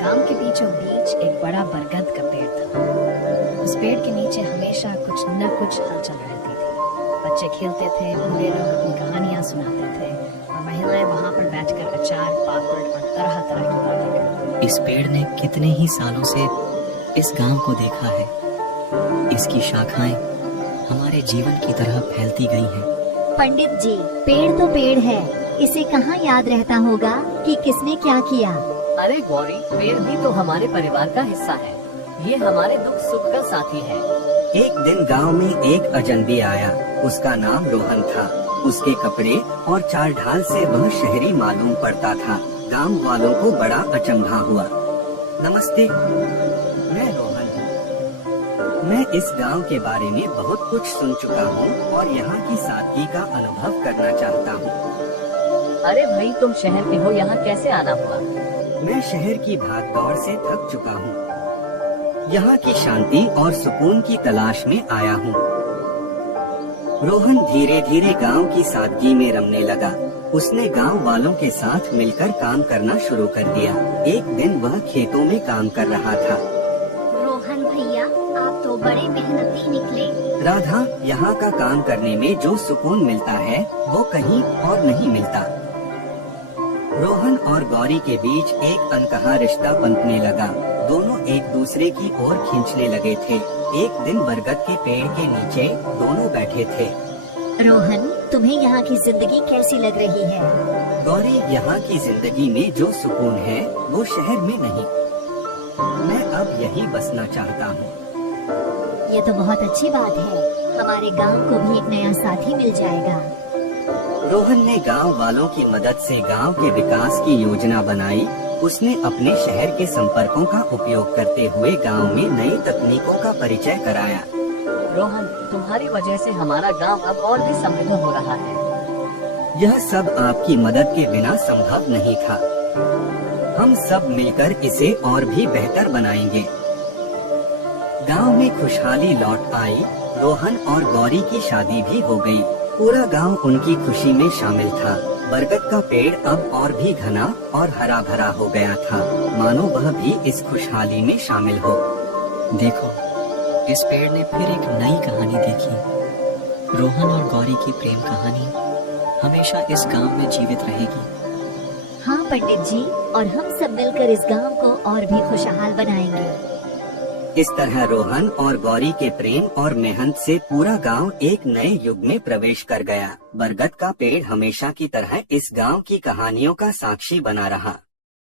गांव के बीचों बीच एक बड़ा बरगद का पेड़ था। उस पेड़ के नीचे हमेशा कुछ न कुछ हलचल रहती थी। बच्चे खेलते थे, बूढ़े लोग अपनी कहानियां सुनाते थे और महिलाएं वहां पर बैठकर अचार, पापड़ और तरह तरह की बातें करती। इस पेड़ ने कितने ही सालों से इस गांव को देखा है। इसकी शाखाएं हमारे जीवन की तरह फैलती गई हैं। पंडित जी, पेड़ तो पेड़ है, इसे कहाँ याद रहता होगा कि किसने क्या किया। अरे गौरी, पेड़ भी तो हमारे परिवार का हिस्सा है। ये हमारे दुख सुख का साथी है। एक दिन गांव में एक अजनबी आया। उसका नाम रोहन था। उसके कपड़े और चाल ढाल से वह शहरी मालूम पड़ता था। गांव वालों को बड़ा अचंभा हुआ। नमस्ते, मैं रोहन हूँ। मैं इस गांव के बारे में बहुत कुछ सुन चुका हूँ और यहाँ की सादगी का अनुभव करना चाहता हूँ। अरे भाई, तुम शहर के हो, यहाँ कैसे आना हुआ? मैं शहर की भागदौड़ से थक चुका हूँ। यहाँ की शांति और सुकून की तलाश में आया हूँ। रोहन धीरे धीरे गांव की सादगी में रमने लगा। उसने गांव वालों के साथ मिलकर काम करना शुरू कर दिया। एक दिन वह खेतों में काम कर रहा था। रोहन भैया, आप तो बड़े मेहनती निकले। राधा, यहाँ का काम करने में जो सुकून मिलता है वो कहीं और नहीं मिलता। रोहन और गौरी के बीच एक अनकहा रिश्ता बनने लगा। दोनों एक दूसरे की ओर खींचने लगे थे। एक दिन बरगद के पेड़ के नीचे दोनों बैठे थे। रोहन, तुम्हें यहाँ की जिंदगी कैसी लग रही है? गौरी, यहाँ की जिंदगी में जो सुकून है वो शहर में नहीं। मैं अब यहीं बसना चाहता हूँ। ये तो बहुत अच्छी बात है। हमारे गांव को भी एक नया साथी मिल जाएगा। रोहन ने गांव वालों की मदद से गांव के विकास की योजना बनाई। उसने अपने शहर के संपर्कों का उपयोग करते हुए गांव में नई तकनीकों का परिचय कराया। रोहन, तुम्हारी वजह से हमारा गांव अब और भी समृद्ध हो रहा है। यह सब आपकी मदद के बिना संभव नहीं था। हम सब मिलकर इसे और भी बेहतर बनाएंगे। गांव में खुशहाली लौट आई। रोहन और गौरी की शादी भी हो गई। पूरा गांव उनकी खुशी में शामिल था। बरगद का पेड़ अब और भी घना और हरा भरा हो गया था, मानो वह भी इस खुशहाली में शामिल हो। देखो, इस पेड़ ने फिर एक नई कहानी देखी। रोहन और गौरी की प्रेम कहानी हमेशा इस गांव में जीवित रहेगी। हाँ पंडित जी, और हम सब मिलकर इस गांव को और भी खुशहाल बनाएंगे। इस तरह रोहन और गौरी के प्रेम और मेहनत से पूरा गांव एक नए युग में प्रवेश कर गया। बरगद का पेड़ हमेशा की तरह इस गांव की कहानियों का साक्षी बना रहा।